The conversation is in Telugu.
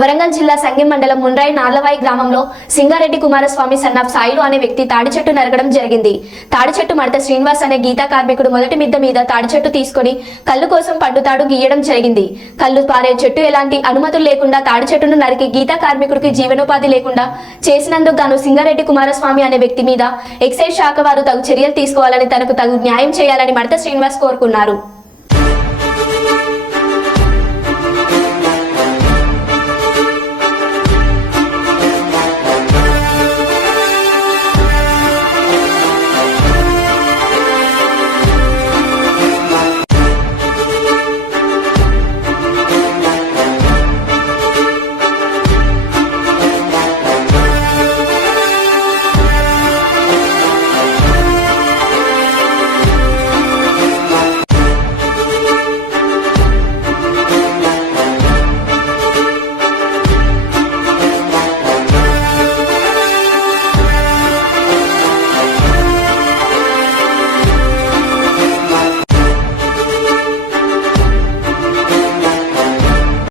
వరంగల్ జిల్లా సంగెం మండలం ముండ్రాయి నార్లవాయి గ్రామంలో సింగారెడ్డి కుమారస్వామి సన్నాఫ్ సాయిలు అనే వ్యక్తి తాడి చెట్టు నరకడం జరిగింది. తాడి చెట్టు మడత శ్రీనివాస్ అనే గీతా కార్మికుడు మొదటి మిద్ద మీద తాడి చెట్టు తీసుకుని కళ్ళు కోసం పడ్డుతాడు గీయడం జరిగింది. కళ్ళు పారే చెట్టు ఎలాంటి అనుమతులు లేకుండా తాడి చెట్టును నరికి గీతా కార్మికుడికి జీవనోపాధి లేకుండా చేసినందుకు గాను సింగారెడ్డి కుమారస్వామి అనే వ్యక్తి మీద ఎక్సైజ్ శాఖ వారు తగు చర్యలు తీసుకోవాలని, తనకు తగు న్యాయం చేయాలని మడత శ్రీనివాస్ కోరుకున్నారు.